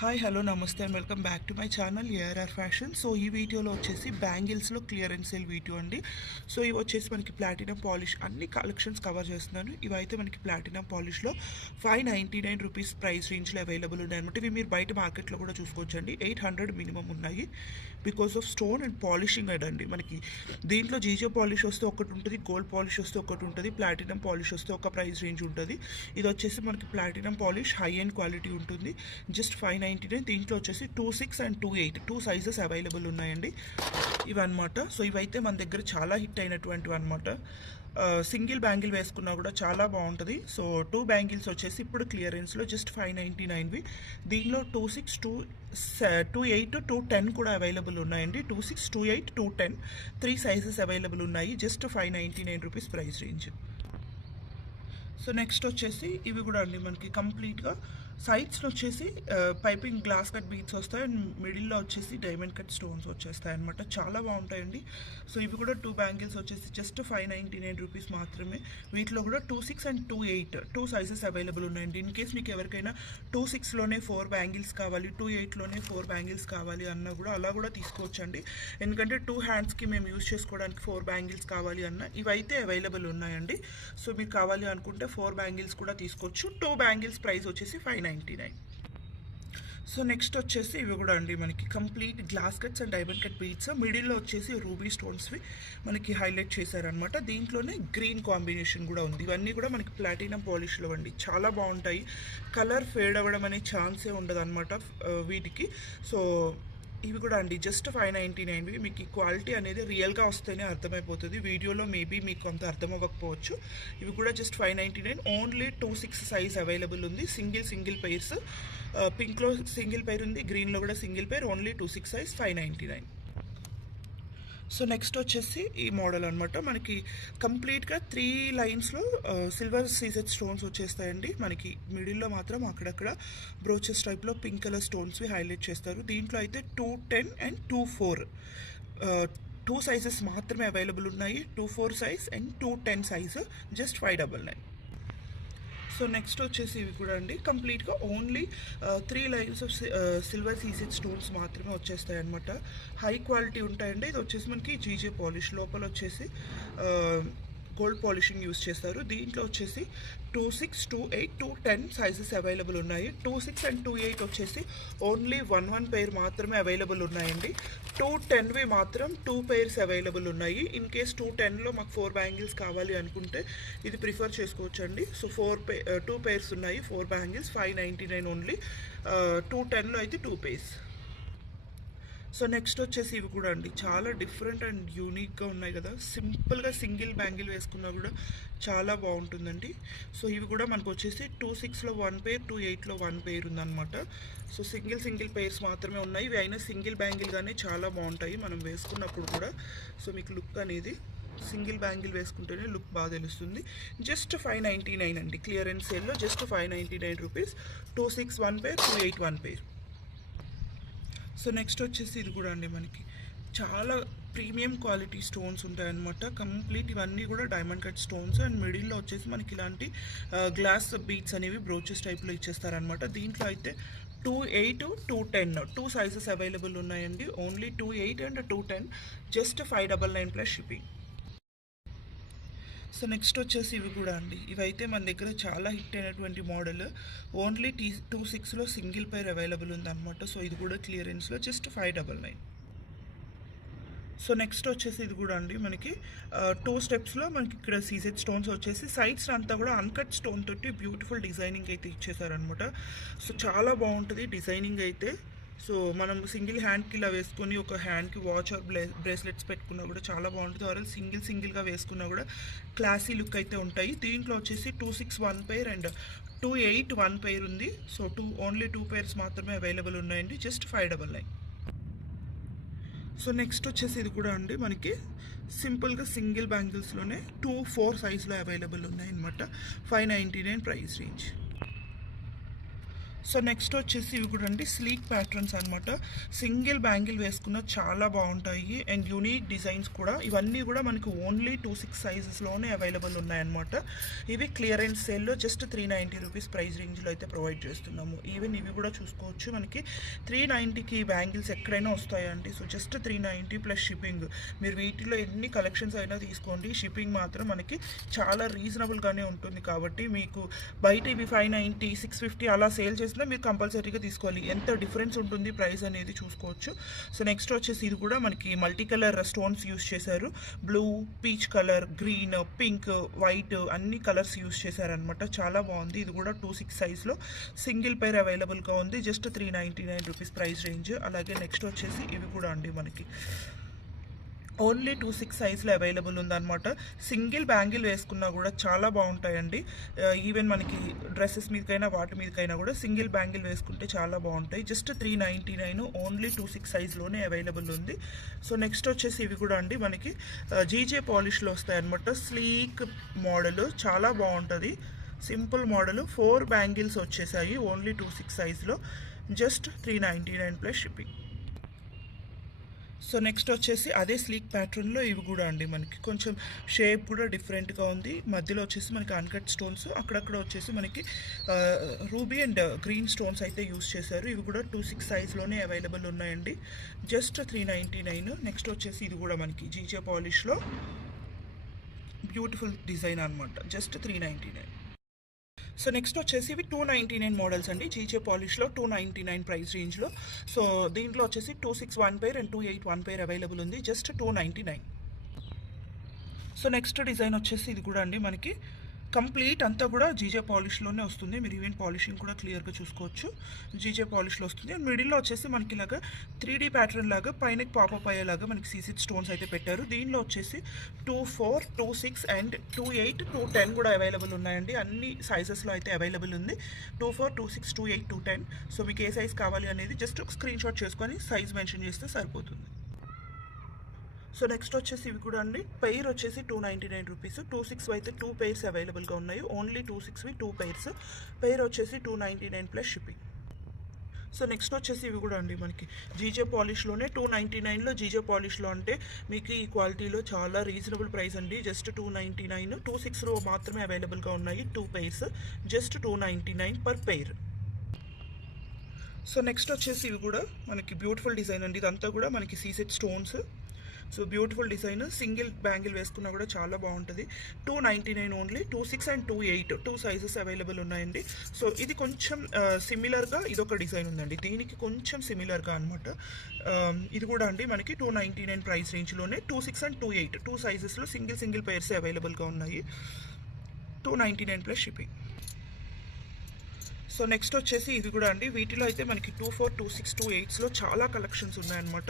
Hi hello నమస్తే and welcome back to my channel ARR fashion. So ఈ వీడియోలో వచ్చేసి బ్యాంగిల్స్లో క్లియరెన్స్ సేల్ వీడియో అండి. సో ఇవి వచ్చేసి మనకి ప్లాటినం పాలిష్ అన్ని కలెక్షన్స్ కవర్ చేస్తున్నాను. ఇవైతే మనకి ప్లాటినం పాలిష్లో 599 రూపీస్ ప్రైస్ రేంజ్లో అవైలబుల్ ఉన్నాయి అనమాట. ఇవి మీరు బయట మార్కెట్లో కూడా చూసుకోవచ్చండి. 800 మినిమం ఉన్నాయి because of stone and polishing అండి. మనకి దీంట్లో జీజో పాలిష్ వస్తే ఒకటి ఉంటుంది, గోల్డ్ పాలిష్ వస్తే ఒకటి ఉంటుంది, ప్లాటినం పాలిష్ వస్తే ఒక ప్రైస్ రేంజ్ ఉంటుంది. ఇది వచ్చేసి మనకి platinum polish high and quality ఉంటుంది, జస్ట్ 599. దీంట్లో వచ్చేసి 26 అండ్ 28 టూ సైజెస్ అవైలబుల్ ఉన్నాయండి ఇవన్నమాట. సో ఇవైతే మన దగ్గర చాలా హిట్ అయినటువంటివి అనమాట. సింగిల్ బ్యాంగిల్ వేసుకున్నా కూడా చాలా బాగుంటుంది. సో 2 బ్యాంగిల్స్ వచ్చేసి ఇప్పుడు క్లియరెన్స్లో జస్ట్ 599వి. దీనిలో 26, 28, 210 కూడా అవైలబుల్ ఉన్నాయండి. 26, 28, 210 3 సైజెస్ అవైలబుల్ ఉన్నాయి. Just 599 rupees price range. So next వచ్చేసి ఇవి కూడా అండి మనకి కంప్లీట్గా సైడ్స్లో వచ్చేసి పైపింగ్ గ్లాస్ కట్ బీట్స్ వస్తాయి అండ్ మిడిల్లో వచ్చేసి డైమండ్ కట్ స్టోన్స్ వచ్చేస్తాయి అనమాట. చాలా బాగుంటాయండి. సో ఇవి కూడా 2 బ్యాంగిల్స్ వచ్చేసి జస్ట్ 599 రూపీస్ మాత్రమే. వీటిలో కూడా 26 అండ్ 28 టూ సైజెస్ అవైలబుల్ ఉన్నాయండి. ఇన్ కేస్ మీకు ఎవరికైనా 26లోనే 4 బ్యాంగిల్స్ కావాలి, 28లోనే 4 బ్యాంగిల్స్ కావాలి అన్నా కూడా అలా కూడా తీసుకోవచ్చండి. ఎందుకంటే 2 హ్యాండ్స్కి మేము యూజ్ చేసుకోవడానికి 4 బ్యాంగిల్స్ కావాలి అన్న ఇవైతే అవైలబుల్ ఉన్నాయండి. సో మీకు కావాలి అనుకుంటే 4 బ్యాంగిల్స్ కూడా తీసుకోవచ్చు. 2 బ్యాంగిల్స్ ప్రైస్ వచ్చేసి 599. సో నెక్స్ట్ వచ్చేసి ఇవి కూడా అండి మనకి complete glass cuts and diamond cut beats. మిడిల్లో వచ్చేసి రూబీ స్టోన్స్వి మనకి హైలైట్ చేశారనమాట. దీంట్లోనే గ్రీన్ కాంబినేషన్ కూడా ఉంది. ఇవన్నీ కూడా మనకి ప్లాటినం పాలిష్లో అండి, చాలా బాగుంటాయి. కలర్ ఫేడ్ అవ్వడం అనే ఛాన్సే ఉండదు అనమాట వీటికి. సో ఇవి కూడా అండి జస్ట్ 599వి. మీకు ఈ క్వాలిటీ అనేది రియల్గా వస్తేనే అర్థమైపోతుంది, వీడియోలో మేబీ మీకు అంత అర్థం అవ్వకపోవచ్చు. ఇవి కూడా జస్ట్ 599. ఓన్లీ 26 సైజ్ అవైలబుల్ ఉంది. సింగిల్ పెయిర్స్, పింక్లో సింగిల్ పెయిర్ ఉంది, గ్రీన్లో కూడా single pair. Only 26 size 599. So next వచ్చేసి ఈ మోడల్ అనమాట. మనకి కంప్లీట్గా 3 లైన్స్లో సిల్వర్ సీజెడ్ స్టోన్స్ వచ్చేస్తాయండి. మనకి మిడిల్లో మాత్రం అక్కడక్కడ బ్రోచెస్ టైప్లో పింక్ కలర్ స్టోన్స్వి హైలైట్ చేస్తారు. దీంట్లో అయితే 210 అండ్ 24 2 సైజెస్ మాత్రమే అవైలబుల్ ఉన్నాయి. 24 size and 210 size just 599. So next వచ్చేసి ఇవి కూడా అండి కంప్లీట్గా ఓన్లీ 3 లైన్స్ ఆఫ్ సిల్వర్ సీసెడ్ స్టోన్స్ మాత్రమే వచ్చేస్తాయి అనమాట. హై క్వాలిటీ ఉంటాయండి. ఇది వచ్చేసి మనకి జీజే పాలిష్, లోపల వచ్చేసి గోల్డ్ పాలిషింగ్ యూస్ చేస్తారు. దీంట్లో వచ్చేసి 26, 28, 210 సైజెస్ అవైలబుల్ ఉన్నాయి. 26 అండ్ 28 వచ్చేసి ఓన్లీ 1 పెయిర్ మాత్రమే అవైలబుల్ ఉన్నాయండి. 210వి మాత్రం 2 పెయిర్స్ అవైలబుల్ ఉన్నాయి. ఇన్ కేస్ 210లో మాకు 4 బ్యాంగిల్స్ కావాలి అనుకుంటే ఇది ప్రిఫర్ చేసుకోవచ్చు అండి. సో 2 పెయిర్స్ ఉన్నాయి, 4 బ్యాంగిల్స్ 599 ఓన్లీ. 210లో అయితే 2 పెయిర్స్. సో నెక్స్ట్ వచ్చేసి ఇవి కూడా అండి చాలా డిఫరెంట్ అండ్ యూనిక్గా ఉన్నాయి కదా. సింపుల్గా సింగిల్ బ్యాంగిల్ వేసుకున్నా కూడా చాలా బాగుంటుందండి. సో ఇవి కూడా మనకు వచ్చేసి 26లో 1 పెయిర్, 28లో 1 పెయిర్ ఉందన్నమాట. సో సింగిల్ పెయిర్స్ మాత్రమే ఉన్నాయి. ఇవి అయినా సింగిల్ బ్యాంగిల్గానే చాలా బాగుంటాయి మనం వేసుకున్నప్పుడు కూడా. సో మీకు లుక్ అనేది సింగిల్ బ్యాంగిల్ వేసుకుంటేనే లుక్ బాగా తెలుస్తుంది. జస్ట్ 599 అండి క్లియరెన్స్ సేల్లో. Just 599 rupees. 26 1 pair, 28 1 pair. So next వచ్చేసి ఇది కూడా అండి మనకి చాలా ప్రీమియం క్వాలిటీ స్టోన్స్ ఉంటాయన్నమాట. కంప్లీట్ ఇవన్నీ కూడా డైమండ్ కట్ స్టోన్స్ అండ్ మిడిల్లో వచ్చేసి మనకి ఇలాంటి గ్లాస్ బీట్స్ అనేవి బ్రోచెస్ టైప్లో ఇచ్చేస్తారనమాట. దీంట్లో అయితే 28, 210 2 సైజెస్ అవైలబుల్ ఉన్నాయండి. Only 28 and 210 just 599 plus shipping. So next వచ్చేసి ఇవి కూడా అండి. ఇవైతే మన దగ్గర చాలా హిట్ అయినటువంటి మోడల్. ఓన్లీ 26లో సింగిల్ పెయిర్ అవైలబుల్ ఉందన్నమాట. సో ఇది కూడా క్లియరెన్స్లో జస్ట్ 599. సో నెక్స్ట్ వచ్చేసి ఇది కూడా అండి మనకి 2 స్టెప్స్లో మనకి ఇక్కడ సీజెడ్ స్టోన్స్ వచ్చేసి సైడ్స్ అంతా కూడా అన్కట్ స్టోన్ తోటి బ్యూటిఫుల్ డిజైనింగ్ అయితే ఇచ్చేసారనమాట. సో చాలా బాగుంటుంది డిజైనింగ్ అయితే. సో మనం సింగిల్ హ్యాండ్కి ఇలా వేసుకొని ఒక హ్యాండ్కి వాచ్ ఆర్ బ్రేస్లెట్స్ పెట్టుకున్నా కూడా చాలా బాగుంటుంది. ఆర్ సింగిల్గా వేసుకున్నా కూడా క్లాసీ లుక్ అయితే ఉంటాయి. దీంట్లో వచ్చేసి 26 1 పెయిర్ అండ్ 28 1 పెయిర్ ఉంది. సో ఓన్లీ 2 పెయిర్స్ మాత్రమే అవైలబుల్ ఉన్నాయండి. జస్ట్ 599. సో నెక్స్ట్ వచ్చేసి ఇది కూడా అండి మనకి సింపుల్గా సింగిల్ బ్యాంగిల్స్లోనే 2, 4 సైజ్లో అవైలబుల్ ఉన్నాయి అనమాట. 599 ప్రైస్ రేంజ్. సో నెక్స్ట్ వచ్చేసి ఇవి కూడా అండి స్లీక్ ప్యాటర్న్స్ అనమాట. సింగిల్ బ్యాంగిల్ వేసుకున్న చాలా బాగుంటాయి అండ్ యూనిక్ డిజైన్స్ కూడా. ఇవన్నీ కూడా మనకి ఓన్లీ 26 సైజెస్లోనే అవైలబుల్ ఉన్నాయన్నమాట. ఇవి క్లియరెన్స్ సేల్లో జస్ట్ 390 రూపీస్ ప్రైస్ రేంజ్లో అయితే ప్రొవైడ్ చేస్తున్నాము. ఈవెన్ ఇవి కూడా చూసుకోవచ్చు, మనకి 390కి బ్యాంగిల్స్ ఎక్కడైనా వస్తాయండి. So just 390 plus shipping. మీరు వీటిలో ఎన్ని కలెక్షన్స్ అయినా తీసుకోండి, షిప్పింగ్ మాత్రం మనకి చాలా రీజనబుల్గానే ఉంటుంది. కాబట్టి మీకు బయట ఇవి 590 650 అలా సేల్ చేసి మీరు కంపల్సరీగా తీసుకోవాలి. ఎంత డిఫరెన్స్ ఉంటుంది ప్రైస్ అనేది చూసుకోవచ్చు. సో నెక్స్ట్ వచ్చేసి ఇది కూడా మనకి మల్టీ కలర్ స్టోన్స్ యూస్ చేశారు. Blue, peach colour, green, pink, white అన్ని కలర్స్ యూస్ చేశారనమాట. చాలా బాగుంది. ఇది కూడా 26 సైజ్లో సింగిల్ పేర్ అవైలబుల్గా ఉంది. Just 399 rupees price range. అలాగే నెక్స్ట్ వచ్చేసి ఇవి కూడా అండి మనకి ఓన్లీ 26 సైజ్లో అవైలబుల్ ఉందన్నమాట. సింగిల్ బ్యాంగిల్ వేసుకున్నా కూడా చాలా బాగుంటాయండి. ఈవెన్ మనకి డ్రెస్సెస్ మీదకైనా వాటి మీదకైనా కూడా సింగిల్ బ్యాంగిల్ వేసుకుంటే చాలా బాగుంటాయి. జస్ట్ 399 ఓన్లీ 26 సైజ్లోనే అవైలబుల్ ఉంది. సో నెక్స్ట్ వచ్చేసి ఇవి కూడా అండి మనకి జీజే పాలిష్లో వస్తాయి అనమాట. స్లీక్ మోడల్ చాలా బాగుంటుంది. సింపుల్ మోడల్ 4 బ్యాంగిల్స్ వచ్చేసాయి ఓన్లీ 26 సైజ్లో. Just 399 plus shipping. So next వచ్చేసి అదే స్లీక్ ప్యాటర్న్లో ఇవి కూడా అండి మనకి కొంచెం షేప్ కూడా డిఫరెంట్గా ఉంది. మధ్యలో వచ్చేసి మనకి అన్కట్ స్టోన్స్, అక్కడక్కడ వచ్చేసి మనకి రూబీ అండ్ గ్రీన్ స్టోన్స్ అయితే యూస్ చేశారు. ఇవి కూడా 26 సైజ్లోనే అవైలబుల్ ఉన్నాయండి. జస్ట్ 399. నెక్స్ట్ వచ్చేసి ఇది కూడా మనకి జీజే పాలిష్లో బ్యూటిఫుల్ డిజైన్ అనమాట. జస్ట్ 399. సో నెక్స్ట్ వచ్చేసి ఇవి 299 మోడల్స్ అండి. జీజే పాలిష్లో 299 ప్రైస్ రేంజ్లో. సో దీంట్లో వచ్చేసి 261 పేర్ అండ్ 281 పేర్ అవైలబుల్ ఉంది. జస్ట్ 299. సో నెక్స్ట్ డిజైన్ వచ్చేసి ఇది కూడా అండి మనకి కంప్లీట్ అంతా కూడా జీజే పాలిష్లోనే వస్తుంది. మీరు ఈవెన్ పాలిషింగ్ కూడా క్లియర్గా చూసుకోవచ్చు. జీజే పాలిష్లో వస్తుంది. అండ్ మిడిల్లో వచ్చేసి మనకి ఇలాగా 3D ప్యాటర్న్ లాగా పైన పాపప్ అయ్యేలాగా మనకి సీసెడ్ స్టోన్స్ అయితే పెట్టారు. దీనిలో వచ్చేసి 24, 26 అండ్ 28, 210 కూడా అవైలబుల్ ఉన్నాయండి. అన్ని సైజెస్లో అయితే అవైలబుల్ ఉంది. 24, 26, 28, 210. సో మీకు ఏ సైజ్ కావాలి అనేది జస్ట్ ఒక స్క్రీన్ షాట్ చేసుకొని సైజ్ మెన్షన్ చేస్తే సరిపోతుంది. సో నెక్స్ట్ వచ్చేసి ఇవి కూడా అండి పెయిర్ వచ్చేసి 299 రూపీస్. 26 అయితే 2 పెయిర్స్ అవైలబుల్గా ఉన్నాయి. Only 26వి 2 pairs. పెయిర్ వచ్చేసి 299 ప్లస్ షిప్పింగ్. సో నెక్స్ట్ వచ్చేసి ఇవి కూడా అండి మనకి జీజే పాలిష్లోనే 299లో. జీజే పాలిష్లో అంటే మీకు ఈ క్వాలిటీలో చాలా రీజనబుల్ ప్రైస్ అండి. జస్ట్ 299. 26లో మాత్రమే అవైలబుల్గా ఉన్నాయి 2 pairs. Just 299 per pair. So next వచ్చేసి ఇవి కూడా మనకి బ్యూటిఫుల్ డిజైన్ అండి. ఇదంతా కూడా మనకి సీసెడ్ stones. So beautiful design. Single bangle వేసుకున్నా కూడా చాలా బాగుంటుంది. 299 ఓన్లీ. 26 అండ్ 28 2 సైజెస్ అవైలబుల్ ఉన్నాయండి. సో ఇది కొంచెం సిమిలర్గా ఇదొక డిజైన్ ఉందండి. దీనికి కొంచెం సిమిలర్గా అనమాట. ఇది కూడా అండి మనకి 299 ప్రైస్ రేంజ్లోనే 26 అండ్ 28 2 సైజెస్లో సింగిల్ పెయిర్స్ అవైలబుల్గా ఉన్నాయి. 299 ప్లస్ షిప్పింగ్. సో నెక్స్ట్ వచ్చేసి ఇది కూడా అండి వీటిలో అయితే మనకి 24, 26, 28లో చాలా కలెక్షన్స్ ఉన్నాయన్నమాట.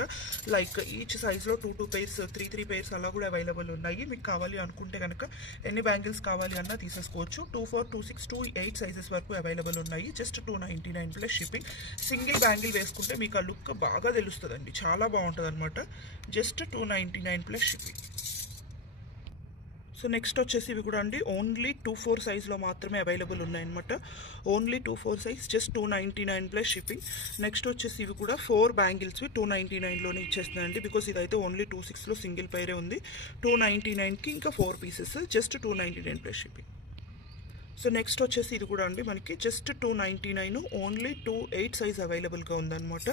లైక్ ఈచ్ సైజ్లో 2 పెయిర్స్ 3 పెయిర్స్ అలా కూడా అవైలబుల్ ఉన్నాయి. మీకు కావాలి అనుకుంటే కనుక ఎన్ని బ్యాంగిల్స్ కావాలి అన్నా తీసేసుకోవచ్చు. 24, 26, 28 సైజెస్ వరకు అవైలబుల్ ఉన్నాయి. Just 299 plus shipping. Single bangle వేసుకుంటే మీకు ఆ లుక్ బాగా తెలుస్తుందండి. చాలా బాగుంటుంది అనమాట. Just 299 plus shipping. So next వచ్చేసి ఇవి కూడా అండి ఓన్లీ 24 సైజ్లో మాత్రమే అవైలబుల్ ఉన్నాయన్నమాట. Only 24 size. Just 299 plus shipping. Next వచ్చేసి ఇవి కూడా 4 బ్యాంగిల్స్వి 299లోనే ఇచ్చేస్తున్నాయండి. బికాస్ ఇదైతే ఓన్లీ 26లో సింగిల్ పైరే ఉంది. 299కి ఇంకా 4 pieces. Just 299 plus shipping. So next వచ్చేసి ఇది కూడా అండి మనకి జస్ట్ 299 ఓన్లీ 28 సైజ్ అవైలబుల్గా ఉందన్నమాట.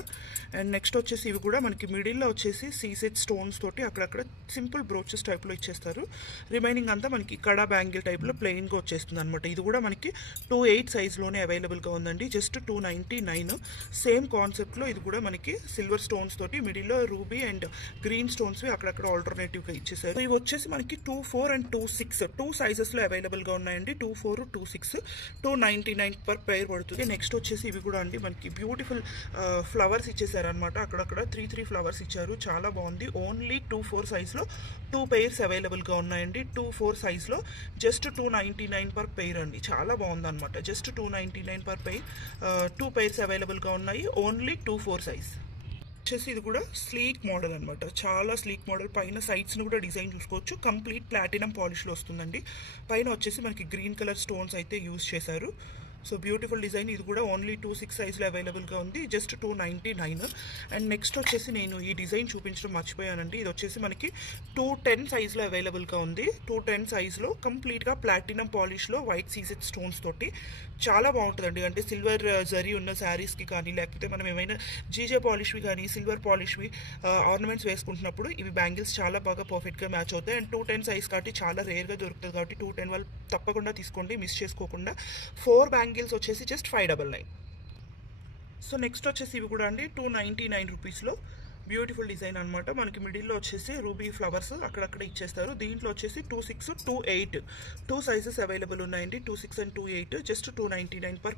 అండ్ నెక్స్ట్ వచ్చేసి ఇవి కూడా మనకి మిడిల్లో వచ్చేసి సీసెడ్ స్టోన్స్ తోటి అక్కడక్కడ సింపుల్ బ్రోచెస్ టైప్లో ఇచ్చేస్తారు. రిమైనింగ్ అంతా మనకి కడా బ్యాంగిల్ టైప్లో ప్లెయిన్గా వచ్చేస్తుంది అనమాట. ఇది కూడా మనకి 28 సైజ్లోనే అవైలబుల్గా ఉందండి. జస్ట్ 299. సేమ్ కాన్సెప్ట్లో ఇది కూడా మనకి సిల్వర్ స్టోన్స్ తోటి మిడిల్లో రూబీ అండ్ గ్రీన్ స్టోన్స్వి అక్కడక్కడ ఆల్టర్నేటివ్గా ఇచ్చేసారు. ఇవి వచ్చేసి మనకి 24 అండ్ 26 2 సైజెస్లో అవైలబుల్గా ఉన్నాయండి. 24, 26 299 పర్ పెయిర్ పడుతుంది. నెక్స్ట్ వచ్చేసి ఇవి కూడా అండి మనకి బ్యూటిఫుల్ ఫ్లవర్స్ ఇచ్చేసారనమాట. అక్కడక్కడ 3 ఫ్లవర్స్ ఇచ్చారు. చాలా బాగుంది. ఓన్లీ 24 సైజ్లో 2 పెయిర్స్ అవైలబుల్గా ఉన్నాయండి. 24 సైజ్లో జస్ట్ 299 పర్ పెయిర్ అండి. చాలా బాగుంది అనమాట. Just 299 per pair. 2 పెయిర్స్ అవైలబుల్గా ఉన్నాయి. Only 24 size. వచ్చేసి ఇది కూడా స్లీక్ మోడల్ అనమాట. చాలా స్లీక్ మోడల్. పైన సైడ్స్ని కూడా డిజైన్ చూసుకోవచ్చు. కంప్లీట్ ప్లాటినం పాలిష్లో వస్తుందండి. పైన వచ్చేసి మనకి గ్రీన్ కలర్ స్టోన్స్ అయితే యూజ్ చేశారు. సో బ్యూటిఫుల్ డిజైన్, ఇది కూడా ఓన్లీ 2-6 సైజ్లో అవైలబుల్గా ఉంది, జస్ట్ 299. అండ్ నెక్స్ట్ వచ్చేసి నేను ఈ డిజైన్ చూపించడం మర్చిపోయానండి. ఇది వచ్చేసి మనకి 210 సైజ్లో అవైలబుల్గా ఉంది. 210 సైజ్లో కంప్లీట్గా ప్లాటినం పాలిష్లో వైట్ సీజెడ్ స్టోన్స్ తోటి చాలా బాగుంటుందండి. అంటే సిల్వర్ జరీ ఉన్న శారీస్కి కానీ, లేకపోతే మనం ఏమైనా జీజే పాలిష్వి కానీ సిల్వర్ పాలిష్వి ఆర్నమెంట్స్ వేసుకుంటున్నప్పుడు ఇవి బ్యాంగిల్స్ చాలా బాగా పర్ఫెక్ట్గా మ్యాచ్ అవుతాయి. అండ్ 210 సైజ్ కాబట్టి చాలా రేర్గా దొరుకుతుంది కాబట్టి 210 వాళ్ళు తప్పకుండా తీసుకోండి, మిస్ చేసుకోకుండా. 4 బ్యాంగిల్స్ వచ్చేసి జస్ట్ 599. సో నెక్స్ట్ వచ్చేసి ఇవి కూడా అండి 299 రూపీస్లో బ్యూటిఫుల్ డిజైన్ అనమాట. మనకి మిడిల్లో వచ్చేసి రూబీ ఫ్లవర్స్ అక్కడక్కడ ఇచ్చేస్తారు. దీంట్లో వచ్చేసి 26, 28 2 సైజెస్ అవైలబుల్ ఉన్నాయండి. 26 and 28 జస్ట్ 299 పర్